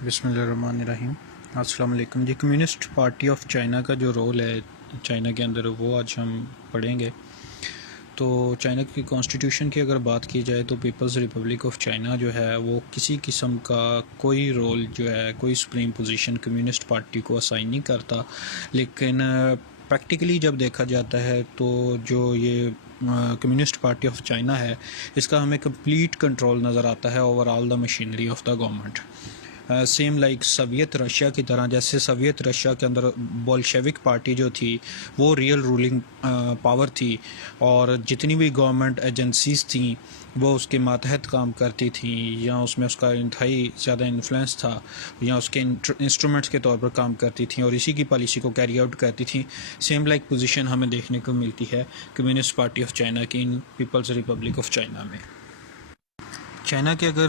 बिस्मिल्लाहिर्रहमानिर्रहीम। अस्सलाम वालेकुम जी। कम्युनिस्ट पार्टी ऑफ चाइना का जो रोल है चाइना के अंदर, वो आज हम पढ़ेंगे। तो चाइना की कॉन्स्टिट्यूशन की अगर बात की जाए तो पीपल्स रिपब्लिक ऑफ चाइना जो है वो किसी किस्म का कोई रोल जो है, कोई सुप्रीम पोजीशन कम्युनिस्ट पार्टी को असाइन नहीं करता। लेकिन प्रैक्टिकली जब देखा जाता है तो जो ये कम्युनिस्ट पार्टी ऑफ चाइना है, इसका हमें कंप्लीट कंट्रोल नज़र आता है over all the machinery of the government. Same like Soviet Russia की तरह, जैसे सोवियत रशिया के अंदर बोल्शेविक पार्टी जो थी वो रियल रूलिंग पावर थी, और जितनी भी गवर्नमेंट एजेंसीज थी वो उसके मातहत काम करती थी, या उसमें उसका इंतहाई ज़्यादा इन्फ्लुएंस था, या उसके इंस्ट्रूमेंट्स के तौर पर काम करती थी और इसी की पॉलिसी को कैरी आउट करती थी। सेम लाइक पोजीशन हमें देखने को मिलती है कम्युनिस्ट पार्टी ऑफ चाइना की in people's republic of China में। चाइना के अगर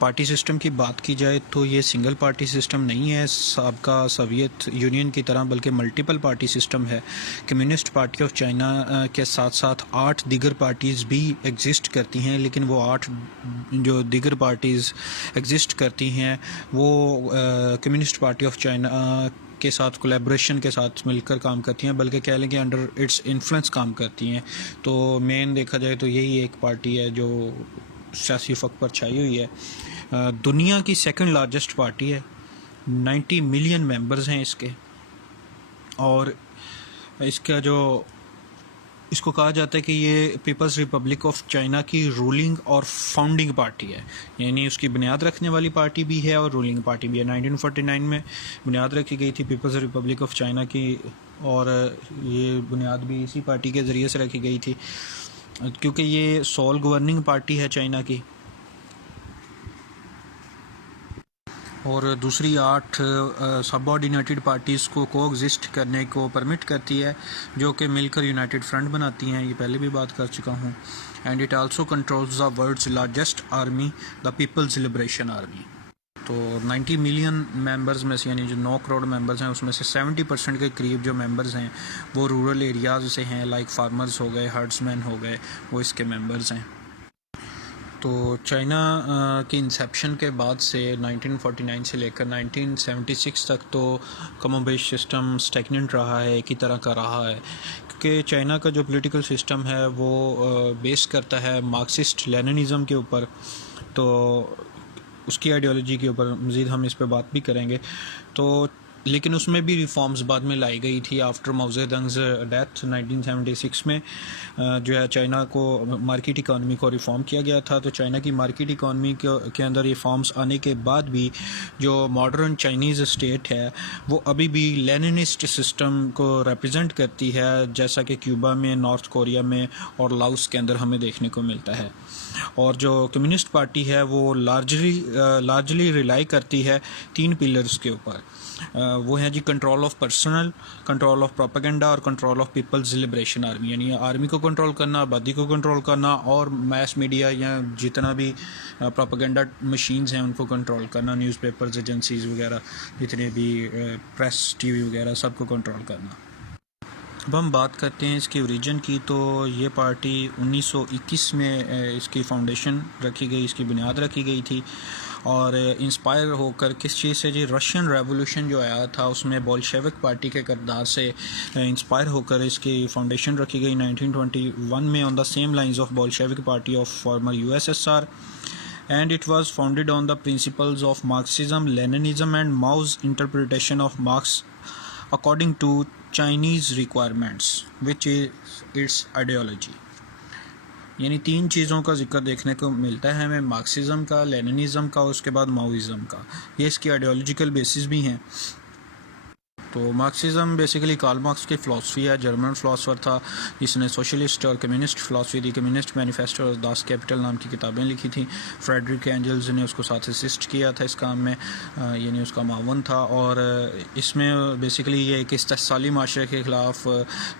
पार्टी सिस्टम की बात की जाए तो ये सिंगल पार्टी सिस्टम नहीं है सबका सोवियत यूनियन की तरह, बल्कि मल्टीपल पार्टी सिस्टम है। कम्युनिस्ट पार्टी ऑफ चाइना के साथ साथ 8 दीगर पार्टीज़ भी एग्जिस्ट करती हैं, लेकिन वो 8 जो दीगर पार्टीज़ एग्जिस्ट करती हैं वो कम्युनिस्ट पार्टी ऑफ चाइना के साथ कोलैबोरेशन के साथ मिलकर काम करती हैं, बल्कि कह लें कि अंडर इट्स इन्फ्लुएंस काम करती हैं। तो मेन देखा जाए तो यही एक पार्टी है जो सियासी फ़क़ पर छाई हुई है। दुनिया की सेकंड लार्जेस्ट पार्टी है, 90 मिलियन मेंबर्स हैं इसके, और इसका जो इसको कहा जाता है कि ये पीपल्स रिपब्लिक ऑफ चाइना की रूलिंग और फाउंडिंग पार्टी है, यानी उसकी बुनियाद रखने वाली पार्टी भी है और रूलिंग पार्टी भी है। 1949 में बुनियाद रखी गई थी पीपल्स रिपब्लिक ऑफ चाइना की, और ये बुनियाद भी इसी पार्टी के ज़रिए से रखी गई थी, क्योंकि ये सोल गवर्निंग पार्टी है चाइना की। और दूसरी 8 सबऑर्डिनेटेड पार्टीज़ को कोएग्जिस्ट करने को परमिट करती है, जो कि मिलकर यूनाइटेड फ्रंट बनाती हैं। ये पहले भी बात कर चुका हूँ। And it also controls the world's largest army, the people's liberation army. तो 90 मिलियन मेंबर्स में से, यानी जो 9 करोड़ मेंबर्स हैं, उसमें से 70% के करीब जो मेंबर्स हैं वो रूरल एरियाज़ से हैं, लाइक फार्मर्स हो गए, हर्ड्समैन हो गए, वो इसके मेंबर्स हैं। तो चाइना की इंसेप्शन के बाद से 1949 से लेकर 1976 तक तो कमोबेश सिस्टम स्टैग्नेंट रहा है, एक ही तरह का रहा है, क्योंकि चाइना का जो पॉलिटिकल सिस्टम है वो बेस करता है मार्क्सिस्ट लेनिनिज़म के ऊपर। तो उसकी आइडियोलॉजी के ऊपर मज़ीद हम इस पर बात भी करेंगे। तो लेकिन उसमें भी रिफॉर्म्स बाद में लाई गई थी आफ्टर माओ ज़ेडुंग's डेथ 1976 में। जो है चाइना को मार्केट इकॉनमी को रिफॉर्म किया गया था। तो चाइना की मार्केट इकॉनमी के अंदर रिफॉर्म्स आने के बाद भी जो मॉडर्न चाइनीज़ स्टेट है वो अभी भी लेनिनिस्ट सिस्टम को रिप्रेजेंट करती है, जैसा कि क्यूबा में, नॉर्थ कोरिया में और लाओस के अंदर हमें देखने को मिलता है। और जो कम्युनिस्ट पार्टी है वो लार्जली रिलाई करती है 3 पिलर्स के ऊपर। वो है जी control of personal, control of propaganda और control of people's liberation army, यानी आर्मी को कंट्रोल करना, आबादी को कंट्रोल करना, और मैस मीडिया या जितना भी प्रोपेगेंडा मशीन्स हैं उनको कंट्रोल करना, न्यूज़पेपर्स, एजेंसीज़ वगैरह, जितने भी प्रेस, टीवी वगैरह, सबको कंट्रोल करना। अब हम बात करते हैं इसके ओरिजिन की। तो ये पार्टी 1921 में इसकी फाउंडेशन रखी गई, इसकी बुनियाद रखी गई थी, और इंस्पायर होकर किस चीज़ से जी, रशियन रेवोल्यूशन जो आया था उसमें बोल्शेविक पार्टी के किरदार से इंस्पायर होकर इसकी फाउंडेशन रखी गई 1921 में, on the same lines of Bolshevik party of former USSR. and it was founded on the principles of Marxism, Leninism and Mao's interpretation of Marx according to Chinese requirements, which is its ideology। यानी 3 चीज़ों का जिक्र देखने को मिलता है हमें, मार्क्सिज़म का, लेनिनिज़म का और उसके बाद माओइज़म का। ये इसकी आइडियोलॉजिकल बेसिस भी हैं। तो मार्क्सिज़म बेसिकली कार्ल मार्क्स की फ़िलासफ़ी है, जर्मन फ़िलासफ़र था जिसने सोशलिस्ट और कम्युनिस्ट फ़िलासफ़ी दी। कम्युनिस्ट मैनिफेस्टो और दास कैपिटल नाम की किताबें लिखी थी। फ्रेडरिक एंजल्स ने उसको साथ असिस्ट किया था इस काम में, यानी उसका मावन था। और इसमें बेसिकली ये एक इस्तेहसाली माशरे के ख़िलाफ़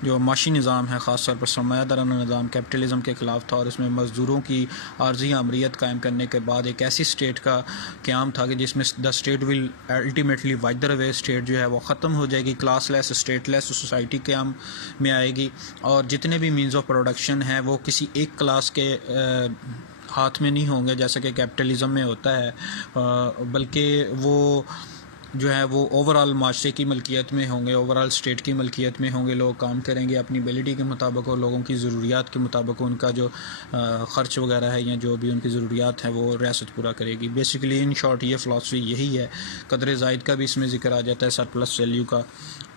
जो माशी निज़ाम है, ख़ास तौर पर सरमायादाराना निज़ाम, कैपिटलिज़म के ख़िलाफ़ था, और इसमें मज़दूरों की आर्जी आमरीत कायम करने के बाद एक ऐसी स्टेट का क़याम था कि जिसमें the state will ultimately whether away, state जो है वो ख़त्म हो जाएगी, क्लासलेस, स्टेटलेस सोसाइटी क़याम में आएगी, और जितने भी मीन्स ऑफ प्रोडक्शन हैं वो किसी एक क्लास के हाथ में नहीं होंगे जैसा कि कैपिटलिज्म में होता है, बल्कि वो जो है वो ओवरऑल माशरे की मलकियत में होंगे, ओवरऑल स्टेट की मलकियत में होंगे। लोग काम करेंगे अपनी एबिलिटी के मुताबिक और लोगों की ज़रूरियात के मुताबिक, उनका जो ख़र्च वगैरह है या जो भी उनकी ज़रूरियात हैं वो रियासत पूरा करेगी। बेसिकली इन शॉर्ट ये फ़िलासफ़ी यही है। कदर ज़ायद का भी इसमें ज़िक्र आ जाता है, सरप्लस वैल्यू का,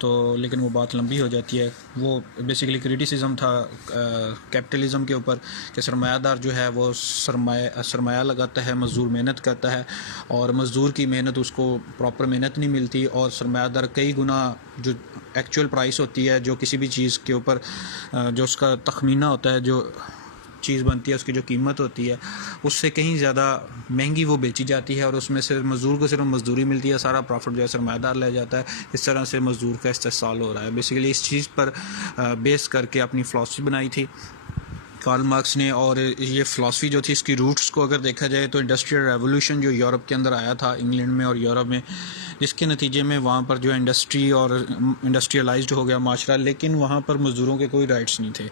तो लेकिन वो बात लंबी हो जाती है। वो बेसिकली क्रिटिसिज्म था कैपिटलिज़म के ऊपर कि सरमायादार जो है वो सरमाया लगाता है, मज़दूर मेहनत करता है और मज़दूर की मेहनत उसको प्रॉपर मेहनत नहीं मिलती, और सरमायादार कई गुना जो एक्चुअल प्राइस होती है जो किसी भी चीज़ के ऊपर जो उसका तखमीना होता है, जो चीज़ बनती है उसकी जो कीमत होती है उससे कहीं ज़्यादा महंगी वो बेची जाती है और उसमें से मज़दूर को सिर्फ मज़दूरी मिलती है, सारा प्रॉफिट जो है सरमायादार ले जाता है। इस तरह से मज़दूर का इस्तेहसाल हो रहा है। बेसिकली इस चीज़ पर बेस करके अपनी फ़िलासफ़ी बनाई थी कार्ल मार्क्स ने। और ये फ़िलासफ़ी जो थी, इसकी रूट्स को अगर देखा जाए तो इंडस्ट्रियल रेवोल्यूशन जो यूरोप के अंदर आया था, इंग्लैंड में और यूरोप में, जिसके नतीजे में वहाँ पर जो इंडस्ट्री और इंडस्ट्रियलाइज्ड हो गया माशरा, लेकिन वहाँ पर मज़दूरों के कोई राइट्स नहीं थे।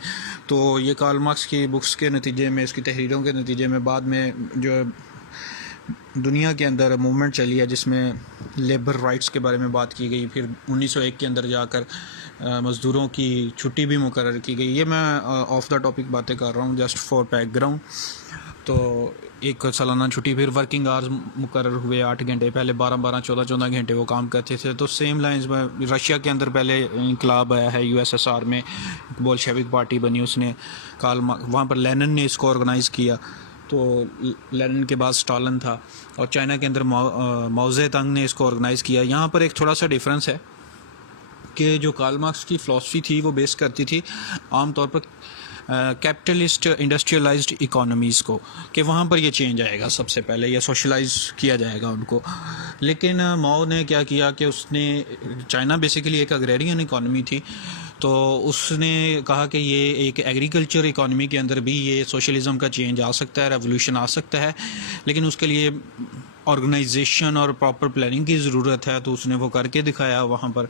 तो ये कार्ल मार्क्स की बुक्स के नतीजे में, इसकी तहरीरों के नतीजे में बाद में जो दुनिया के अंदर मूवमेंट चली है जिसमें लेबर राइट्स के बारे में बात की गई, फिर 1901 के अंदर जाकर मज़दूरों की छुट्टी भी मुकर्रर की गई। ये मैं ऑफ द टॉपिक बातें कर रहा हूँ जस्ट फॉर बैकग्राउंड। तो एक सालाना छुट्टी, फिर वर्किंग आवर्स मुकर्रर हुए 8 घंटे, पहले 12-12, 14-14 घंटे वो काम करते थे। तो सेम लाइंस में रशिया के अंदर पहले इंकलाब आया है, यूएसएसआर में बोल्शेविक पार्टी बनी, उसने वहाँ पर लेनिन ने इसको ऑर्गेनाइज़ किया। तो लेनिन के बाद स्टालिन था और चाइना के अंदर माओ ज़ेडुंग ने इसको ऑर्गेनाइज़ किया। यहाँ पर एक थोड़ा सा डिफरेंस है कि जो कार्ल मार्क्स की फ़िलासफ़ी थी वो बेस करती थी आमतौर पर कैपिटलिस्ट इंडस्ट्रियलाइज्ड इकोनॉमीज़ को, कि वहाँ पर ये चेंज आएगा सबसे पहले, या सोशलाइज किया जाएगा उनको। लेकिन माओ ने क्या किया कि उसने, चाइना बेसिकली एक अग्रेरियन इकोनॉमी थी, तो उसने कहा कि ये एक एग्रीकल्चर इकोनॉमी के अंदर भी ये सोशलिज़म का चेंज आ सकता है, रेवोल्यूशन आ सकता है, लेकिन उसके लिए ऑर्गेनाइजेशन और प्रॉपर प्लानिंग की ज़रूरत है। तो उसने वो करके दिखाया वहाँ पर।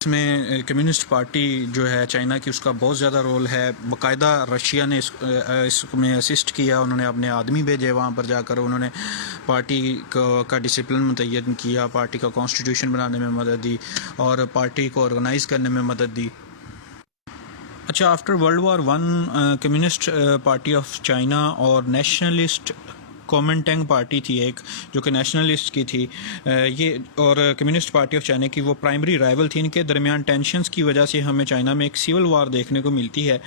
इसमें कम्युनिस्ट पार्टी जो है चाइना की, उसका बहुत ज़्यादा रोल है। बाकायदा रशिया ने इसमें असिस्ट किया, उन्होंने अपने आदमी भेजे वहाँ पर जाकर, उन्होंने पार्टी का डिसिप्लिन मुतय्यन किया, पार्टी का कॉन्स्टिट्यूशन बनाने में मदद दी और पार्टी को ऑर्गेनाइज़ करने में मदद दी। अच्छा, after world war one communist party of China और नेशनलिस्ट कॉमिंटेंग पार्टी थी एक, जो कि नेशनलिस्ट की थी, ये और कम्युनिस्ट पार्टी ऑफ चाइना की वो प्राइमरी राइवल थी। इनके दरमियान टेंशन्स की वजह से हमें चाइना में एक सिविल वार देखने को मिलती है,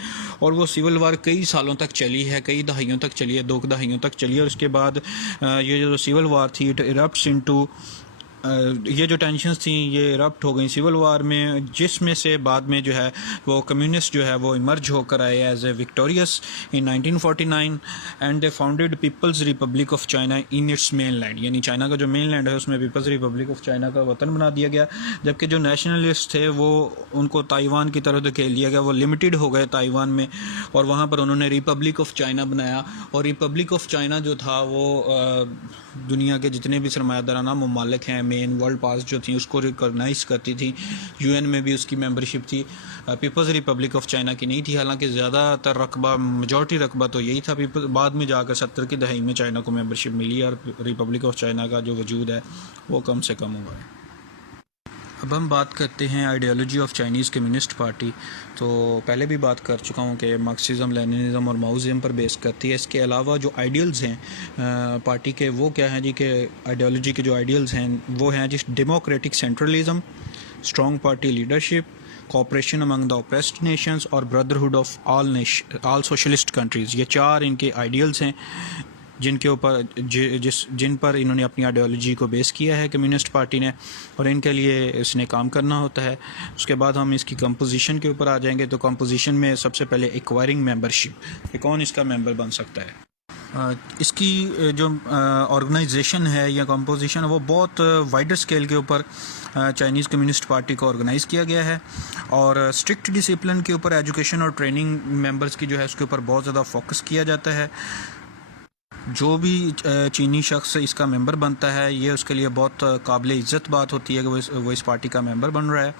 और वो सिविल वार कई सालों तक चली है, कई दहाइयों तक चली है, 2 दहाइयों तक चली है। और उसके बाद ये जो सिविल वार थी, इट इरप्ट्स इनटू, ये जो टेंशन्स थी ये इरप्ट हो गई सिविल वार में, जिसमें से बाद में जो है वो कम्युनिस्ट जो है वो इमर्ज होकर आए as a victorious in 1949 and they founded people's republic of China in its main land. यानी चाइना का जो मेन लैंड है उसमें पीपल्स रिपब्लिक ऑफ चाइना का वतन बना दिया गया। जबकि जो नेशनलिस्ट थे वो, उनको ताइवान की तरफ धकेल दिया गया, वो लिमिटेड हो गए ताइवान में, और वहाँ पर उन्होंने रिपब्लिक ऑफ चाइना बनाया। और रिपब्लिक ऑफ चाइना जो था वो दुनिया के जितने भी सरमायादाराना ममालिक हैं, मेन वर्ल्ड पावर्स जो थी, उसको रिकॉग्नाइज़ करती थी। यूएन में भी उसकी मेंबरशिप थी। पीपल्स रिपब्लिक ऑफ चाइना की नहीं थी, हालांकि ज़्यादातर रकबा, मेजॉरिटी रकबा तो यही था। बाद में जाकर 70 की दहाई में चाइना को मेंबरशिप मिली और रिपब्लिक ऑफ चाइना का जो वजूद है वो कम से कम हुआ है। अब हम बात करते हैं ideology of Chinese communist party. तो पहले भी बात कर चुका हूँ कि मार्क्सिज़म, लेनिनिज़म और माओइज़म पर बेस करती है। इसके अलावा जो आइडियल्स हैं पार्टी के, वो क्या हैं जी, के आइडियोलॉजी के जो आइडियल्स हैं वो हैं जिस democratic centralism, strong party leadership, cooperation among the oppressed nations और brotherhood of all socialist countries. ये 4 इनके आइडियल्स हैं जिनके ऊपर जिन पर इन्होंने अपनी आइडियोलॉजी को बेस किया है कम्युनिस्ट पार्टी ने, और इनके लिए इसने काम करना होता है। उसके बाद हम इसकी कंपोजिशन के ऊपर आ जाएंगे। तो कंपोजिशन में सबसे पहले एक्वायरिंग मेंबरशिप, कि कौन इसका मेंबर बन सकता है। इसकी जो ऑर्गेनाइजेशन है या कंपोजिशन है वो बहुत वाइडर स्केल के ऊपर चाइनीज़ कम्युनिस्ट पार्टी को ऑर्गेनाइज़ किया गया है, और स्ट्रिक्ट डिसिप्लिन के ऊपर, एजुकेशन और ट्रेनिंग मेंबर्स की जो है उसके ऊपर बहुत ज़्यादा फोकस किया जाता है। जो भी चीनी शख्स इसका मेंबर बनता है, ये उसके लिए बहुत काबिल इज़्ज़त बात होती है कि वो इस पार्टी का मेंबर बन रहा है।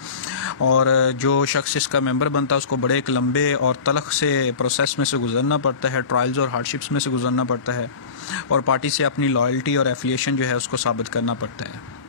और जो शख्स इसका मेंबर बनता है उसको बड़े एक लंबे और तलख से प्रोसेस में से गुजरना पड़ता है, ट्रायल्स और हार्डशिप्स में से गुजरना पड़ता है, और पार्टी से अपनी लॉयल्टी और एफिलिएशन जो है उसको साबित करना पड़ता है।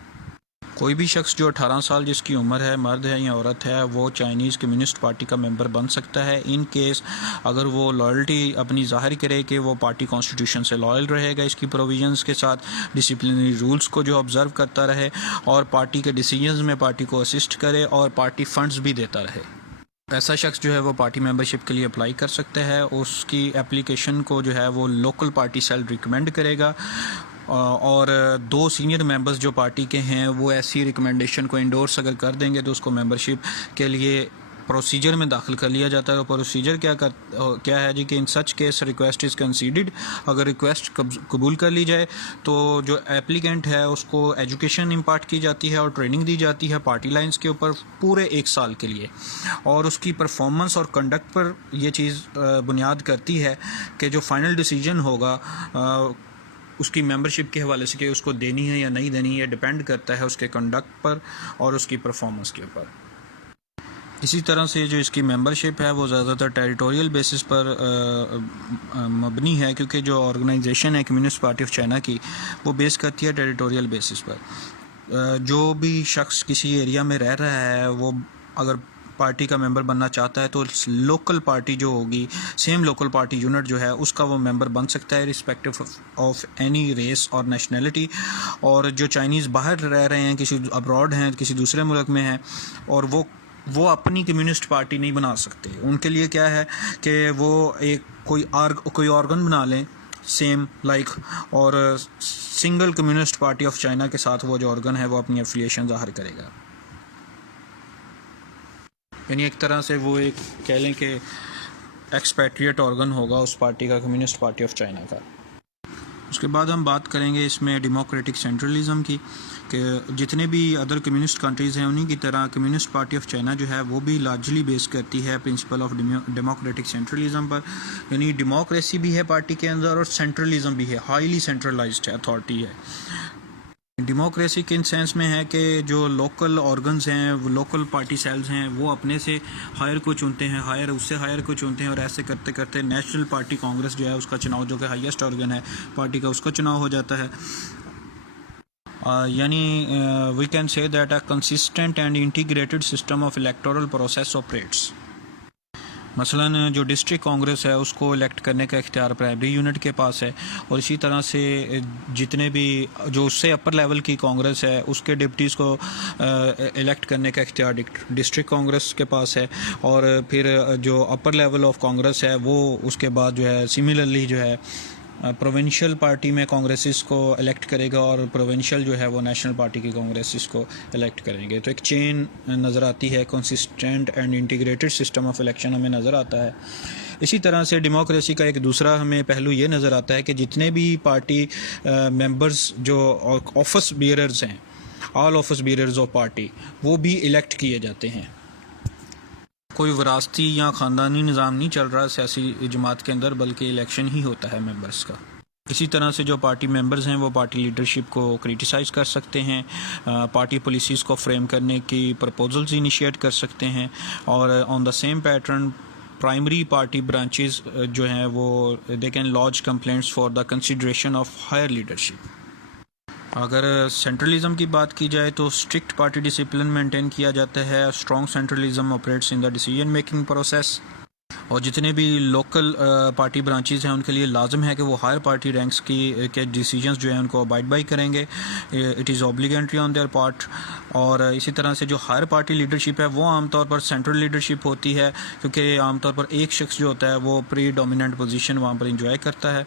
कोई भी शख्स जो 18 साल जिसकी उम्र है, मर्द है या औरत है, वो चाइनीज़ कम्युनिस्ट पार्टी का मेंबर बन सकता है, इन केस अगर वो लॉयल्टी अपनी ज़ाहिर करे कि वो पार्टी कॉन्स्टिट्यूशन से लॉयल रहेगा, इसकी प्रोविजंस के साथ, डिसिप्लिनरी रूल्स को जो ऑब्ज़र्व करता रहे, और पार्टी के डिसीजंस में पार्टी को असिस्ट करे और पार्टी फंड्स भी देता रहे। ऐसा शख्स जो है वो पार्टी मेंबरशिप के लिए अप्लाई कर सकता है। उसकी एप्लीकेशन को जो है वो लोकल पार्टी सेल रिकमेंड करेगा, और 2 सीनियर मेंबर्स जो पार्टी के हैं वो ऐसी रिकमेंडेशन को इंडोर्स अगर कर देंगे तो उसको मेंबरशिप के लिए प्रोसीजर में दाखिल कर लिया जाता है। और प्रोसीजर क्या है जी कि in such case request is considered, अगर रिक्वेस्ट कबूल कर ली जाए तो जो एप्लीकेंट है उसको एजुकेशन इम्पार्ट की जाती है और ट्रेनिंग दी जाती है पार्टी लाइंस के ऊपर पूरे 1 साल के लिए, और उसकी परफॉर्मेंस और कंडक्ट पर यह चीज़ बुनियाद करती है कि जो फाइनल डिसीजन होगा उसकी मेंबरशिप के हवाले से कि उसको देनी है या नहीं देनी है, डिपेंड करता है उसके कंडक्ट पर और उसकी परफॉर्मेंस के ऊपर। इसी तरह से जो इसकी मेंबरशिप है वो ज़्यादातर टेरिटोरियल बेसिस पर मबनी है, क्योंकि जो ऑर्गेनाइजेशन है कम्युनिस्ट पार्टी ऑफ चाइना की, वो बेस करती है टेरिटोरियल बेसिस पर। जो भी शख्स किसी एरिया में रह रहा है वो अगर पार्टी का मेंबर बनना चाहता है तो लोकल पार्टी जो होगी, सेम लोकल पार्टी यूनिट जो है, उसका वो मेंबर बन सकता है रिस्पेक्टिव ऑफ एनी रेस और नेशनलिटी। और जो चाइनीज़ बाहर रह रहे हैं, किसी अब्रॉड हैं, किसी दूसरे मुल्क में हैं, और वो अपनी कम्युनिस्ट पार्टी नहीं बना सकते। उनके लिए क्या है कि वो एक कोई ऑर्गन बना लें सेम और single communist party of China के साथ वो जो ऑर्गन है वो अपनी एफिलिएशन ज़ाहिर करेगा। यानी एक तरह से वो एक कह लें कि एक्सपैट्रिएट ऑर्गन होगा उस पार्टी का, कम्युनिस्ट पार्टी ऑफ चाइना का। उसके बाद हम बात करेंगे इसमें डेमोक्रेटिक सेंट्रलिज्म की, कि जितने भी अदर कम्युनिस्ट कंट्रीज़ हैं उन्हीं की तरह कम्युनिस्ट पार्टी ऑफ चाइना जो है वो भी लार्जली बेस करती है प्रिंसिपल ऑफ डेमोक्रेटिक सेंट्रलिज्म पर। यानी डेमोक्रेसी भी है पार्टी के अंदर और सेंट्रलिज्म भी है, हाईली सेंट्रलाइज्ड अथॉरिटी है। डेमोक्रेसी के इन सेंस में है कि जो लोकल ऑर्गन्स हैं, लोकल पार्टी सेल्स हैं, वो अपने से हायर को चुनते हैं, उससे हायर को चुनते हैं, और ऐसे करते करते नेशनल पार्टी कांग्रेस जो है उसका चुनाव, जो कि हाईएस्ट ऑर्गन है पार्टी का, उसका चुनाव हो जाता है। यानी we can say that a consistent and integrated system of electoral process operates. मसलन जो डिस्ट्रिक्ट कांग्रेस है उसको इलेक्ट करने का इख्तियार प्राइमरी यूनिट के पास है, और इसी तरह से जितने भी जो उससे अपर लेवल की कांग्रेस है उसके डिप्टीज़ को इलेक्ट करने का इख्तियार डिस्ट्रिक्ट कांग्रेस के पास है, और फिर जो अपर लेवल ऑफ कांग्रेस है वो उसके बाद जो है सिमिलरली जो है प्रोविंशियल पार्टी में कांग्रेसिस को इलेक्ट करेगा, और प्रोविंशियल जो है वो नेशनल पार्टी की कांग्रेसिस को इलेक्ट करेंगे। तो एक चेन नज़र आती है, consistent and integrated system of election हमें नज़र आता है। इसी तरह से डेमोक्रेसी का एक दूसरा हमें पहलू ये नज़र आता है कि जितने भी पार्टी मेंबर्स जो ऑफिस बियरर्स हैं, all office bearers of party, वो भी इलेक्ट किए जाते हैं। कोई विरासती या ख़ानदानी निज़ाम नहीं चल रहा सियासी जमात के अंदर, बल्कि इलेक्शन ही होता है मेंबर्स का। इसी तरह से जो पार्टी मेंबर्स हैं वो पार्टी लीडरशिप को क्रिटिसाइज़ कर सकते हैं, पार्टी पॉलिसीज़ को फ्रेम करने की प्रपोजल्स इनिशिएट कर सकते हैं, और on the same pattern primary party branches जो हैं वो they can launch complaints for the consideration of higher leadership. अगर सेंट्रलिज्म की बात की जाए तो स्ट्रिक्ट पार्टी डिसिप्लिन मेंटेन किया जाता है, strong centralism operates in the decision making process, और जितने भी लोकल पार्टी ब्रांचेस हैं उनके लिए लाजम है कि वो हायर पार्टी रैंक्स के डिसीजंस जो हैं उनको अबाइड बाई करेंगे, it is obligatory on their part. और इसी तरह से जो हायर पार्टी लीडरशिप है वो आमतौर पर सेंट्रल लीडरशिप होती है, क्योंकि आमतौर पर एक शख्स जो होता है वो प्री डोमिनेंट पोजीशन वहाँ पर इंजॉय करता है।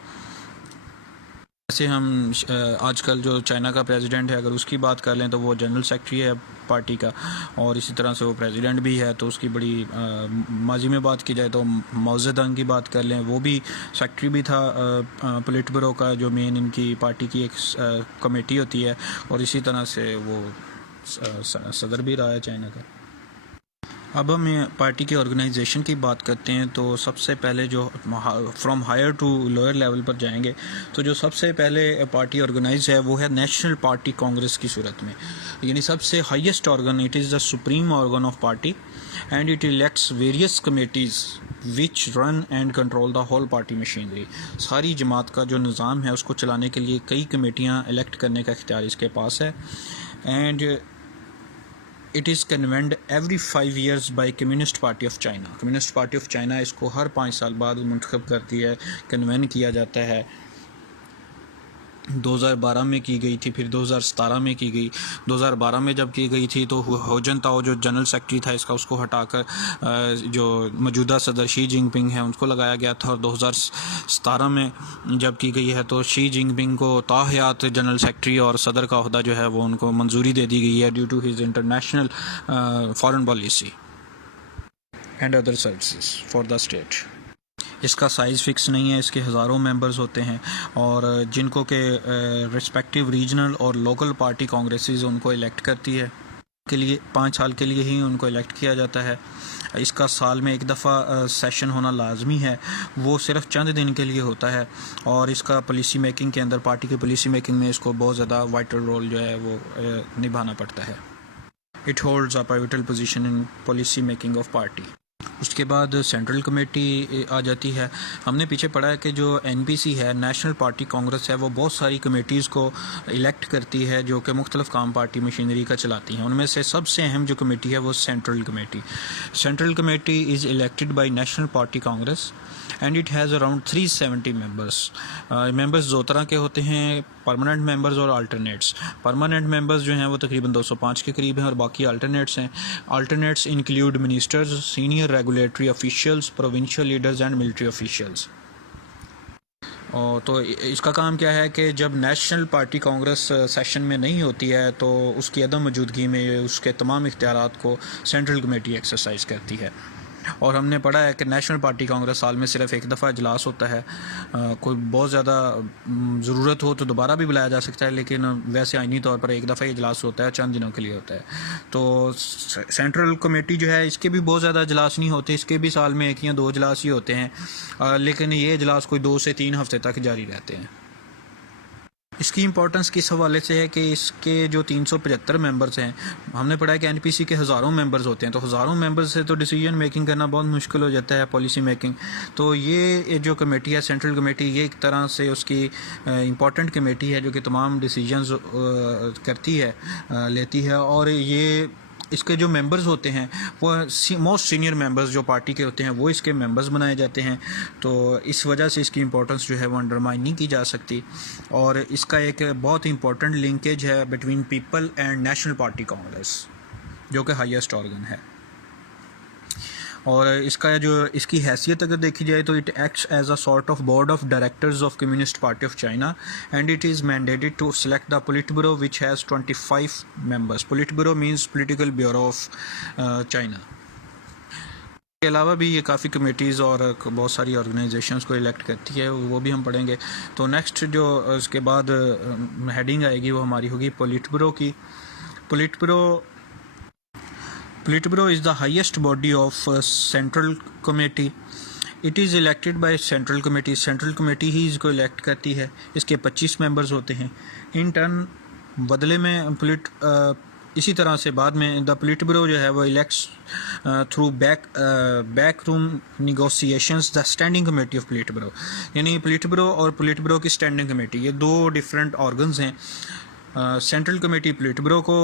जैसे हम आजकल जो चाइना का प्रेसिडेंट है, अगर उसकी बात कर लें तो वो जनरल सेक्रेटरी है पार्टी का, और इसी तरह से वो प्रेसिडेंट भी है। तो उसकी बड़ी माजी में बात की जाए तो माओ ज़ेडुंग की बात कर लें, वो भी सेक्रेटरी भी था पोलिट ब्यूरो का, जो मेन इनकी पार्टी की एक कमेटी होती है, और इसी तरह से वो सदर भी रहा है चाइना का। अब हम पार्टी के ऑर्गेनाइजेशन की बात करते हैं तो सबसे पहले जो from higher to lower level पर जाएंगे तो जो सबसे पहले पार्टी ऑर्गेनाइज है वो है नेशनल पार्टी कांग्रेस की सूरत में, यानी सबसे highest organ, it is the supreme organ of party and it elects various committees which run and control the whole party machinery. सारी जमात का जो निज़ाम है उसको चलाने के लिए कई कमेटियाँ इलेक्ट करने का इख्तियार इसके पास है and it is convened every 5 years by communist party of China. Communist party of China इसको हर 5 साल बाद मुंतखब करती है, कन्वेन किया जाता है। 2012 में की गई थी, फिर 2017 में की गई। 2012 में जब की गई थी तो होजन ताओ जो जनरल सेक्रेटरी था इसका, उसको हटाकर जो मौजूदा सदर शी जिनपिंग है उनको लगाया गया था। और 2017 में जब की गई है तो शी जिनपिंग को ताहयात जनरल सेक्रेटरी और सदर का ओहदा जो है वो उनको मंजूरी दे दी गई है due to his international foreign policy and other services for the state. इसका साइज़ फिक्स नहीं है, इसके हज़ारों मेंबर्स होते हैं और जिनको के रिस्पेक्टिव रीजनल और लोकल पार्टी कांग्रेसेस उनको इलेक्ट करती है के लिए 5 साल के लिए ही उनको इलेक्ट किया जाता है। इसका साल में एक दफ़ा सेशन होना लाजमी है, वो सिर्फ चंद दिन के लिए होता है और इसका पॉलिसी मेकिंग के अंदर, पार्टी की पॉलिसी मेकिंग में इसको बहुत ज़्यादा वाइटल रोल जो है वो निभाना पड़ता है। It holds a pivotal position in policy making of party. उसके बाद सेंट्रल कमेटी आ जाती है। हमने पीछे पढ़ा है कि जो NPC है, नेशनल पार्टी कांग्रेस है, वो बहुत सारी कमेटीज़ को इलेक्ट करती है जो कि मुख्तलिफ काम पार्टी मशीनरी का चलाती हैं। उनमें से सबसे अहम जो कमेटी है वो central committee. Central committee is elected by national party Congress and it has around 370 members. Members दो तरह के होते हैं, परमानेंट मेंबर्स और अल्टरनेट्स। परमानेंट मेंबर्स जो हैं वो तकरीबन 205 के करीब हैं और बाकी अल्टरनेट्स हैं। Alternates include ministers, senior regulatory officials, provincial leaders and military officials. और तो इसका काम क्या है कि जब नेशनल पार्टी कांग्रेस सेशन में नहीं होती है तो उसकी अदम मौजूदगी में उसके तमाम इख्तियारात को सेंट्रल कमेटी एक्सरसाइज करती है। और हमने पढ़ा है कि नेशनल पार्टी कांग्रेस साल में सिर्फ एक दफ़ा इजलास होता है। कोई बहुत ज़्यादा ज़रूरत हो तो दोबारा भी बुलाया जा सकता है, लेकिन वैसे आइनी तौर पर एक दफ़ा इजलास होता है, चंद दिनों के लिए होता है। तो सेंट्रल कमेटी जो है इसके भी बहुत ज़्यादा इजलास नहीं होते, इसके भी साल में 1 या 2 इजलास ही होते हैं, लेकिन ये इजलास कोई 2 से 3 हफ्ते तक जारी रहते हैं। इसकी इंपॉर्टेंस किस हवाले से है कि इसके जो 375 मेंबर्स हैं, हमने पढ़ा है कि NPC के हज़ारों मेंबर्स होते हैं, तो हज़ारों मेंबर्स से तो डिसीजन मेकिंग करना बहुत मुश्किल हो जाता है, पॉलिसी मेकिंग। तो ये जो कमेटी है सेंट्रल कमेटी, ये एक तरह से उसकी इंपॉर्टेंट कमेटी है जो कि तमाम डिसीजंस करती है, लेती है। और ये इसके जो मेंबर्स होते हैं वो मोस्ट सीनियर मेंबर्स जो पार्टी के होते हैं वो इसके मेंबर्स बनाए जाते हैं। तो इस वजह से इसकी इंपॉर्टेंस जो है वो अंडरमाइन नहीं की जा सकती। और इसका एक बहुत इंपॉर्टेंट लिंकेज है between people and national party Congress जो कि हाईएस्ट ऑर्गन है। और इसका जो इसकी हैसियत अगर देखी जाए तो it acts as a sort of board of directors of communist party of China and it is mandated to select the politburo which has 25 members. Politburo means political bureau of China. के अलावा भी ये काफ़ी committees और बहुत सारी organisations को elect करती है, वो भी हम पढ़ेंगे। तो नेक्स्ट जो उसके बाद हेडिंग आएगी वो हमारी होगी पोलिट ब्यूरो की। Politburo is the highest body of Central Committee. It is elected by Central Committee. Central Committee ही इसको इलेक्ट करती है। इसके 25 मेंबर्स होते हैं। इन टर्न बदले में इसी तरह से बाद में द पोलिट ब्यूरो जो है वो elects through back room negotiations the standing committee of politburo. यानी पोलिट ब्यूरो और पोलिट ब्यूरो की स्टैंडिंग कमेटी, ये 2 डिफरेंट ऑर्गन्स हैं। सेंट्रल कमेटी पोलिट ब्यूरो को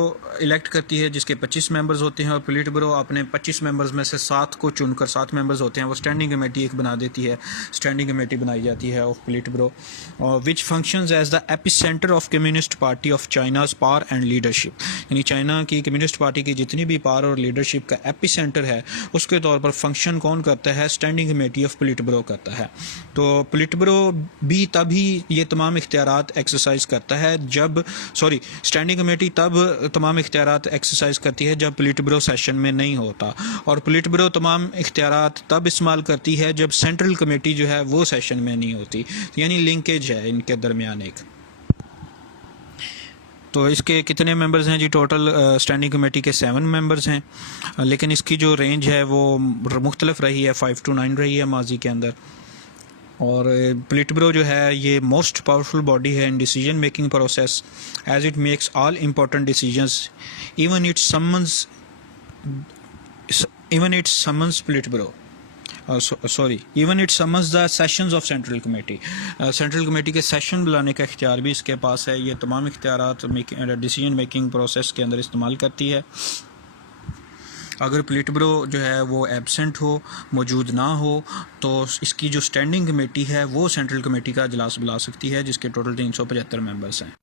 इलेक्ट करती है जिसके 25 मेंबर्स होते हैं और पोलिट ब्यूरो अपने 25 मेंबर्स में से 7 को चुनकर, 7 मेंबर्स होते हैं, वो स्टैंडिंग कमेटी एक बना देती है। स्टैंडिंग कमेटी बनाई जाती है of politburo which functions as the epicentre of communist party of China's power and leadership. यानी चाइना की कम्युनिस्ट पार्टी की जितनी भी पावर और लीडरशिप का एपिसेंटर है उसके तौर पर फंक्शन कौन करता है? स्टैंडिंग कमेटी ऑफ पोलिट ब्यूरो करता है। तो पोलिट ब्यूरो भी तभी ये तमाम इख्तियारात एक्सरसाइज करता है जब स्टैंडिंग कमेटी तब तमाम इख्तियारात एक्सरसाइज करती है जब पोलिट ब्यूरो सेशन में नहीं होता, और पोलिट ब्यूरो तमाम इख्तियारात तब इस्तेमाल करती है जब सेंट्रल कमेटी जो है वो सेशन में नहीं होती। यानी लिंकेज है इनके दरमियान एक। तो इसके कितने मेंबर्स हैं जी? टोटल स्टैंडिंग कमेटी के 7 मेंबर्स हैं, लेकिन इसकी जो रेंज है वो मुख्तलिफ रही है, 5 to 9 रही है माजी के अंदर। और पोलिट ब्यूरो जो है ये मोस्ट पावरफुल बॉडी है in decision making process, as it makes all important decisions, even it summons politburo even it summons the sessions of central committee. Central committee के सेशन बुलाने का इख्तियार भी इसके पास है। ये तमाम इख्तियारात डिसीजन मेकिंग प्रोसेस के अंदर इस्तेमाल करती है। अगर पोलिट ब्यूरो जो है वो एब्सेंट हो, मौजूद ना हो, तो इसकी जो स्टैंडिंग कमेटी है वो सेंट्रल कमेटी का इजलास बुला सकती है, जिसके टोटल 375 मेंबर्स हैं।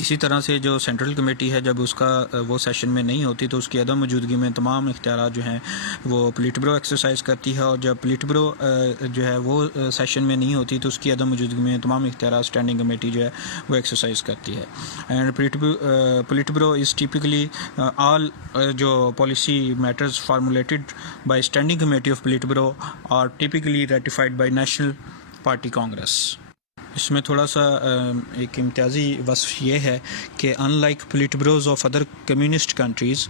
इसी तरह से जो सेंट्रल कमेटी है जब उसका वो सेशन में नहीं होती तो उसकी अदम मौजूदगी में तमाम इख्तियारात जो हैं वो पोलिट ब्यूरो एक्सरसाइज करती है, और जब पोलिट ब्यूरो जो है वो सेशन में नहीं होती तो उसकी अदम मौजूदगी में तमाम इख्तियारात स्टैंडिंग कमेटी जो है वो एक्सरसाइज करती है। And politburo is typically all जो policy matters formulated by standing committee of politburo are typically ratified by national party congress. इसमें थोड़ा सा एक इम्तियाजी वस्फ ये है कि unlike politburos of other communist countries,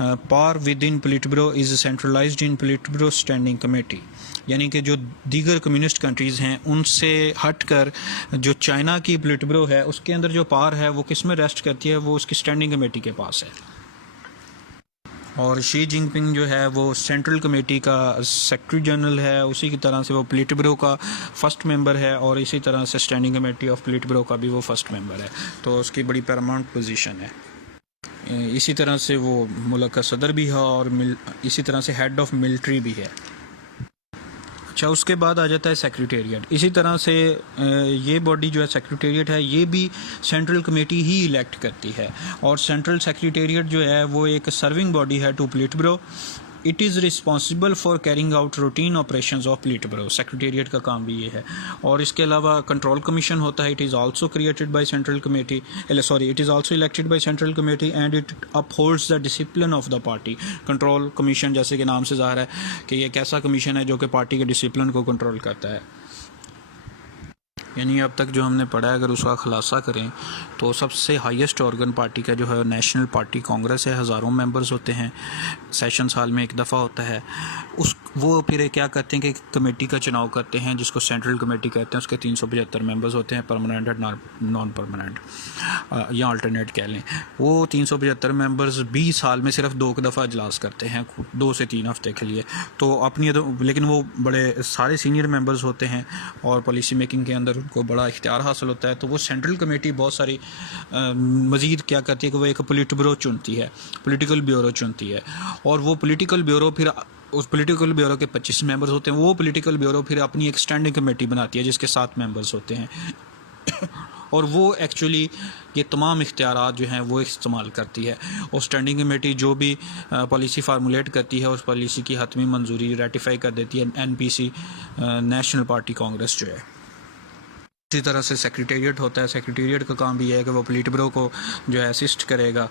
power within politburo is centralised in politburo standing committee. यानी कि जो दीगर कम्युनिस्ट कंट्रीज़ हैं उनसे हट कर जो चाइना की पोलिट ब्यूरो है उसके अंदर जो पावर है वो किस में रेस्ट करती है, वो उसकी स्टैंडिंग कमेटी के पास है। और शी जिनपिंग जो है वो सेंट्रल कमेटी का सेक्रेटरी जनरल है, उसी की तरह से वो पोलिट ब्यूरो का फर्स्ट मेंबर है, और इसी तरह से स्टैंडिंग कमेटी ऑफ पोलिट ब्यूरो का भी वो फर्स्ट मेंबर है। तो उसकी बड़ी पैरामाउंट पोजीशन है। इसी तरह से वो मुल्क का सदर भी है और इसी तरह से हेड ऑफ मिलिट्री भी है। अच्छा, उसके बाद आ जाता है सेक्रेटेरिएट। इसी तरह से ये बॉडी जो है सेक्रेटेरिएट है ये भी सेंट्रल कमेटी ही इलेक्ट करती है, और सेंट्रल सेक्रेटेरिएट जो है वो एक सर्विंग बॉडी है to politburo. It is responsible for carrying out routine operations of politburo. Secretariat का काम भी ये है। और इसके अलावा कंट्रोल कमीशन होता है, it is also created by central committee, it is also elected by central committee and it upholds the discipline of the party. Control commission जैसे कि नाम से ज़ाहिर है कि ये एक ऐसा कमीशन है जो कि पार्टी के डिसिप्लिन को कंट्रोल करता है। यानी अब तक जो हमने पढ़ा है अगर उसका खुलासा करें तो सबसे हाईएस्ट ऑर्गन पार्टी का जो है नेशनल पार्टी कांग्रेस है। हज़ारों मेंबर्स होते हैं, सेशन साल में एक दफ़ा होता है। वो फिर क्या करते हैं कि कमेटी का चुनाव करते हैं जिसको सेंट्रल कमेटी कहते हैं। उसके 375 मेंबर्स होते हैं, परमानेंट और नॉन परमानेंट या अल्टरनेट कह लें। वो 375 मेंबर्स 20 साल में सिर्फ 2 दफ़ा इजलास करते हैं, 2 से 3 हफ्ते के लिए। तो लेकिन वो बड़े सारे सीनियर मेंबर्स होते हैं और पॉलिसी मेकिंग के अंदर को बड़ा इख्तियार हासिल होता है। तो वो सेंट्रल कमेटी बहुत सारी मज़ीद क्या करती है कि वो एक पोलिट ब्यूरो चुनती है, पॉलिटिकल ब्यूरो चुनती है, और वो पॉलिटिकल ब्यूरो फिर उस पॉलिटिकल ब्यूरो के 25 मेंबर्स होते हैं। वो पॉलिटिकल ब्यूरो फिर अपनी एक स्टैंडिंग कमेटी बनाती है जिसके 7 मेंबर्स होते हैं और वो एक्चुअली ये तमाम इख्तियारात जो हैं वो इस्तेमाल करती है। और स्टैंडिंग कमेटी जो भी पॉलिसी फार्मूलेट करती है उस पॉलिसी की हतमी मंजूरी रेटिफाई कर देती है NPC, नेशनल पार्टी कांग्रेस जो है। इसी तरह से सेक्रेटेरिएट होता है। सेक्रेटेरिएट का काम भी है कि वो पोलिट ब्यूरो को जो है असिस्ट करेगा,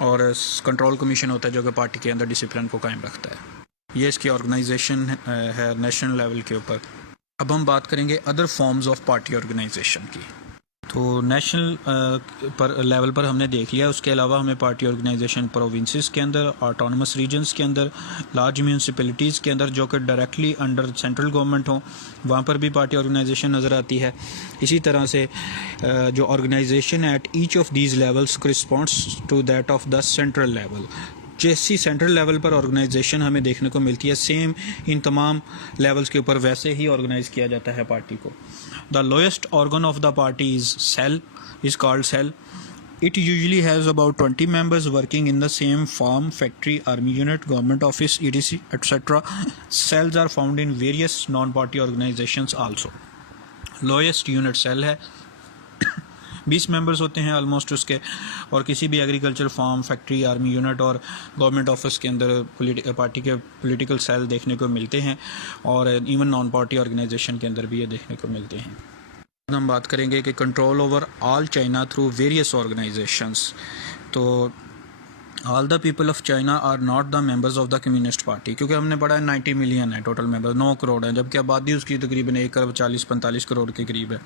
और कंट्रोल कमीशन होता है जो कि पार्टी के अंदर डिसिप्लिन को कायम रखता है। ये इसकी ऑर्गेनाइजेशन है नेशनल लेवल के ऊपर। अब हम बात करेंगे other forms of party organization की। तो नेशनल लेवल पर हमने देख लिया। उसके अलावा हमें पार्टी ऑर्गेनाइजेशन प्रोविंसेस के अंदर, ऑटोनमस रीजन्स के अंदर, लार्ज म्यूनसिपैलिटीज़ के अंदर जो कि डायरेक्टली अंडर सेंट्रल गवर्नमेंट हो, वहाँ पर भी पार्टी ऑर्गेनाइजेशन नज़र आती है। इसी तरह से जो organization at each of these levels responds to that of the central level. जैसी सेंट्रल लेवल पर ऑर्गेनाइजेशन हमें देखने को मिलती है, सेम इन तमाम लेवल्स के ऊपर वैसे ही ऑर्गेनाइज किया जाता है पार्टी को। The lowest organ of the party is called cell. It usually has about 20 members working in the same farm, factory, army unit, government office, etc., etc. Cells are found in various non-party organizations also. Lowest unit cell है 20 members होते हैं almost उसके, और किसी भी agriculture farm, factory, army unit और government office के अंदर पार्टी के पॉलिटिकल सेल देखने को मिलते हैं, और इवन नॉन पार्टी ऑर्गेनाइजेशन के अंदर भी ये देखने को मिलते हैं। हम बात करेंगे कि control over all China through various organisations. तो all the people of China are not the members of the communist party, क्योंकि हमने पढ़ा है 90 मिलियन है टोटल मेंबर, 9 करोड़ है, जबकि आबादी उसकी तकरीबन 1 अरब 40-45 करोड़ के करीब है।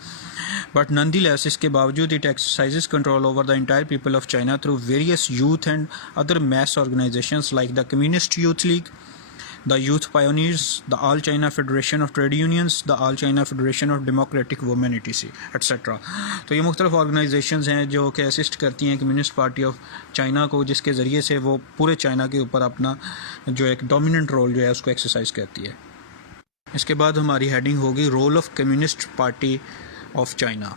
But nonetheless, इसके बावजूद it exercises control over the entire people of China through various youth and other mass organizations like the Communist Youth League, the Youth Pioneers, the All China Federation of Trade Unions, the All China Federation of Democratic Women etc. etc. तो ये मुख्तलिफ organisations हैं जो कि assist करती हैं communist party of China को, जिसके ज़रिए से वो पूरे चाइना के ऊपर अपना जो एक डोमिनेंट रोल जो है उसको एक्सरसाइज करती है। इसके बाद हमारी हेडिंग होगी role of communist party of China,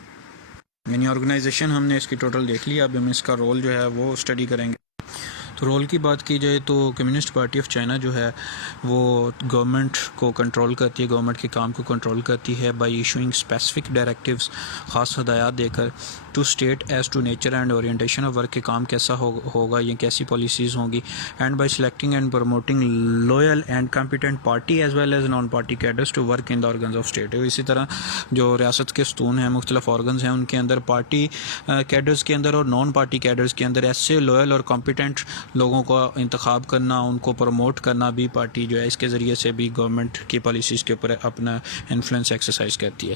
यानी ऑर्गेनाइजेशन हमने इसकी टोटल देख लिया, अब हम इसका रोल जो है वो स्टडी करेंगे। तो रोल की बात की जाए तो कम्युनिस्ट पार्टी ऑफ चाइना जो है वो गवर्नमेंट को कंट्रोल करती है, गवर्नमेंट के काम को कंट्रोल करती है बाय इशूइंग स्पेसिफिक डायरेक्टिव्स, ख़ास हदायत देकर to state as to nature and orientation of work के काम कैसा होगा, ये कैसी पॉलिसीज़ होंगी, and by selecting and promoting loyal and competent party as well as non party cadres to work in the organs of state. इसी तरह जो रियासत के स्तून हैं, मुख्तलिफ ऑर्गन्स हैं, उनके अंदर पार्टी कैडर्स के अंदर और नॉन पार्टी कैडर्स के अंदर ऐसे लॉयल और कॉम्पिटेंट लोगों का इंतखाब करना, उनको प्रमोट करना भी पार्टी जो है इसके ज़रिए से भी गवर्नमेंट की पॉलिसीज़ के ऊपर अपना इन्फ्लुएंस एक्सरसाइज करती है।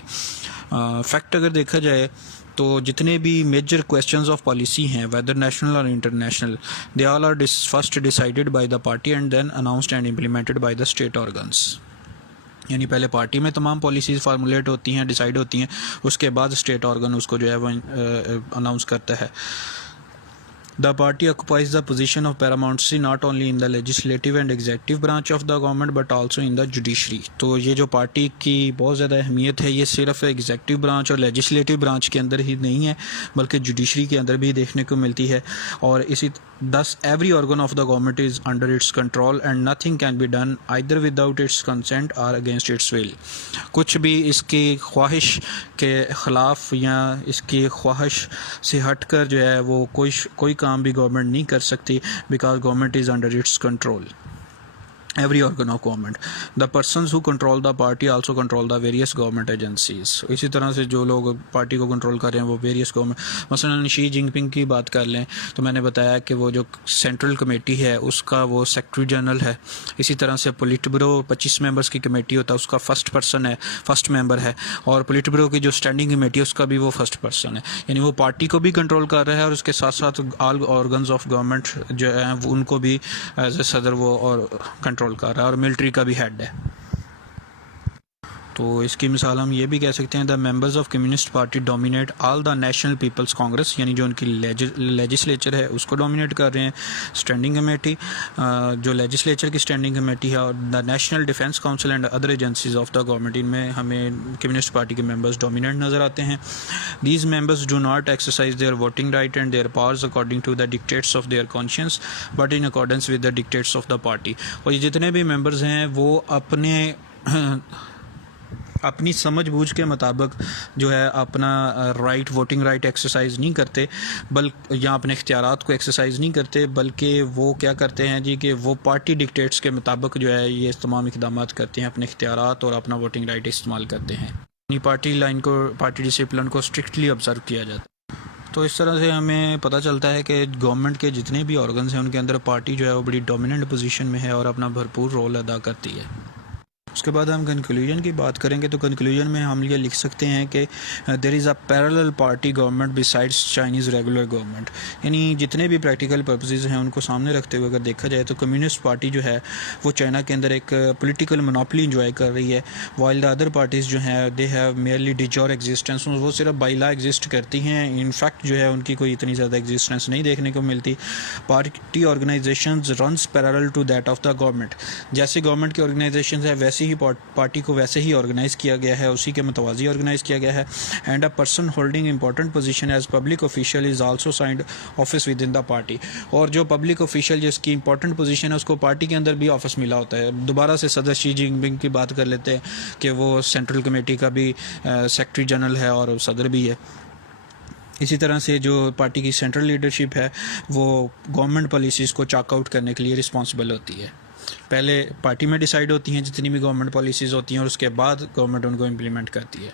फैक्ट अगर देखा जाए तो जितने भी मेजर क्वेश्चंस ऑफ पॉलिसी हैं, वेदर नेशनल और international, they all are first decided by the party and then announced and implemented by the state organs. यानी पहले पार्टी में तमाम पॉलिसीज़ फार्मूलेट होती हैं, डिसाइड होती हैं, उसके बाद स्टेट ऑर्गन उसको जो है वो अनाउंस करता है। The party occupies the position of paramountcy not only in the legislative and executive branch of the government but also in the judiciary। तो ये जो पार्टी की बहुत ज़्यादा अहमियत है, ये सिर्फ एग्जेक्टिव ब्रांच और लेजिस्लेटिव ब्रांच के अंदर ही नहीं है बल्कि जुडिशरी के अंदर भी देखने को मिलती है। और इसी thus every organ of the government is under its control and nothing can be done either without its consent or against its will। कुछ भी इसकी ख्वाहिश के ख़िलाफ़ या इसकी ख्वाहिश से हटकर जो है वो कोई काम भी गवर्नमेंट नहीं कर सकती, because government is under its control. Every organ of government, the persons who control the party also control the various government agencies। इसी तरह से जो लोग पार्टी को कंट्रोल कर रहे हैं वो वेरियस गवर्नमेंट, मसलन शी जिनपिंग की बात कर लें तो मैंने बताया कि वो जो सेंट्रल कमेटी है उसका वो सेक्रेटरी जनरल है। इसी तरह से पोलिट ब्यूरो 25 मेंबर्स की कमेटी होता है, उसका फर्स्ट मेंबर है, और पोलिट ब्यूरो की जो स्टैंडिंग कमेटी है उसका भी वो फर्स्ट पर्सन है। यानी वो पार्टी को भी कंट्रोल कर रहा है और उसके साथ साथ ऑल ऑर्गन्स ऑफ गवर्नमेंट जो है उनको भी एज ए सदर वो और कंट्रोल कर रहा है, और मिलिट्री का भी हेड है। तो इसकी मिसाल हम ये भी कह सकते हैं, the members of communist party dominate all the national people's congress, यानी जो उनकी लेजिस्लेचर है उसको डोमिनेट कर रहे हैं। स्टैंडिंग कमेटी जो लेजिस्लेचर की स्टैंडिंग कमेटी है, और the national defence council and other agencies of the government, इनमें हमें कम्युनिस्ट पार्टी के मेंबर्स डोमिनेट नज़र आते हैं। These members do not exercise their voting right and their powers according to the dictates of their conscience but in accordance with the dictates of the party. और ये जितने भी members हैं वो अपनी समझ बूझ के मुताबिक जो है अपना वोटिंग राइट एक्सरसाइज नहीं करते, या अपने इख्तियारात को एक्सरसाइज नहीं करते, बल्कि वो क्या करते हैं जी कि वो पार्टी डिक्टेट्स के मुताबिक जो है ये तमाम इक़दाम करते हैं, अपने इख्तियारात और अपना वोटिंग राइट इस्तेमाल करते हैं। पार्टी लाइन को, पार्टी डिसिप्लिन को स्ट्रिक्टली ऑब्जर्व किया जाता है। तो इस तरह से हमें पता चलता है कि गवर्नमेंट के जितने भी ऑर्गन्स हैं उनके अंदर पार्टी जो है वो बड़ी डोमिनेंट पोजीशन में है और अपना भरपूर रोल अदा करती है। उसके बाद हम कंक्लूजन की बात करेंगे तो कंक्लूजन में हम ये लिख सकते हैं कि there is a parallel party government besides Chinese regular government. यानी जितने भी प्रैक्टिकल पर्पसेस हैं उनको सामने रखते हुए अगर देखा जाए तो कम्युनिस्ट पार्टी जो है वो चाइना के अंदर एक पॉलिटिकल मोनोपोली इंजॉय कर रही है, वाइल द अदर पार्टीज़ जो हैं दे हैव मेयरली डिजोर एग्जिस्टेंस, वो सिर्फ बाइला एग्जिस्ट करती हैं। इनफैक्ट जो है उनकी कोई इतनी ज़्यादा एग्जिस्टेंस नहीं देखने को मिलती। Party organization runs parallel to that of the government, जैसे गवर्नमेंट की ऑर्गेनाइजेशन है वैसे ही पार्टी को वैसे ही ऑर्गेनाइज किया गया है, उसी के मुतवाज़ी ऑर्गेनाइज किया गया है। And a person holding important position as public official is also signed office within the party. और जो पब्लिक ऑफिशियल जिसकी इंपॉर्टेंट पोजीशन है उसको पार्टी के अंदर भी ऑफिस मिला होता है। दोबारा से सदर शी जिनपिंग की बात कर लेते हैं कि वो सेंट्रल कमेटी का भी सेक्रेटरी जनरल है और सदर भी है। इसी तरह से जो पार्टी की सेंट्रल लीडरशिप है वो गवर्नमेंट पॉलिसीज़ को चेकआउट करने के लिए रिस्पॉन्सिबल होती है। पहले पार्टी में डिसाइड होती हैं जितनी भी गवर्नमेंट पॉलिसीज़ होती हैं और उसके बाद गवर्नमेंट उनको इम्प्लीमेंट करती है।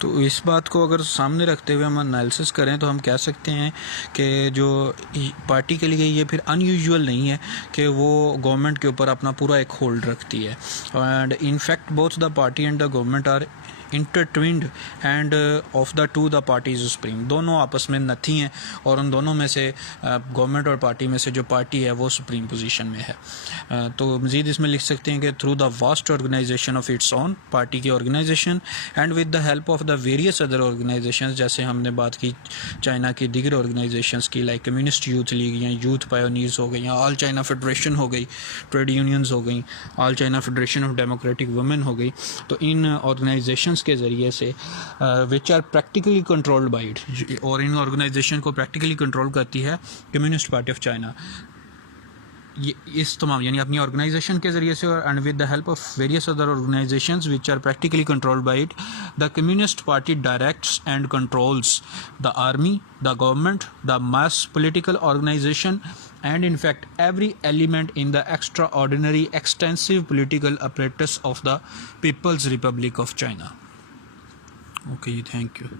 तो इस बात को अगर सामने रखते हुए हम एनालिसिस करें तो हम कह सकते हैं कि जो पार्टी के लिए ये फिर अनयूजुअल नहीं है कि वो गवर्नमेंट के ऊपर अपना पूरा एक होल्ड रखती है। And in fact both the party and the government are intertwined and of the two the party's supreme, दोनों आपस में नथी हैं और उन दोनों में से गवर्नमेंट और पार्टी में से जो पार्टी है वो सुप्रीम पोजीशन में है। तो मज़ीद इसमें लिख सकते हैं कि through the vast organisation of its own, party की organisation, and with the help of the various other organisation, जैसे हमने बात की चाइना की दीगर ऑर्गेनाइजेशंस की, लाइक कम्युनिस्ट यूथ लीग या यूथ पायोनियर्स हो गई, या ऑल चाइना फेडरेशन हो गई, ट्रेड यूनियंस हो गई, all China federation of democratic women हो गई। तो इन ऑर्गेनाइजेशंस के ज़रिए से which are practically controlled by it, और इन ऑर्गेनाइजेशन को प्रैक्टिकली कंट्रोल करती है कम्युनिस्ट पार्टी ऑफ चाइना। ये इस तमाम यानी अपनी ऑर्गेनाइजेशन के ज़रिए से, and with the help of various other organizations which are practically controlled by it, the communist party directs and controls the army, the government, the mass political organization, and in fact every element in the extraordinary extensive political apparatus of the People's Republic of China. Okay, thank you.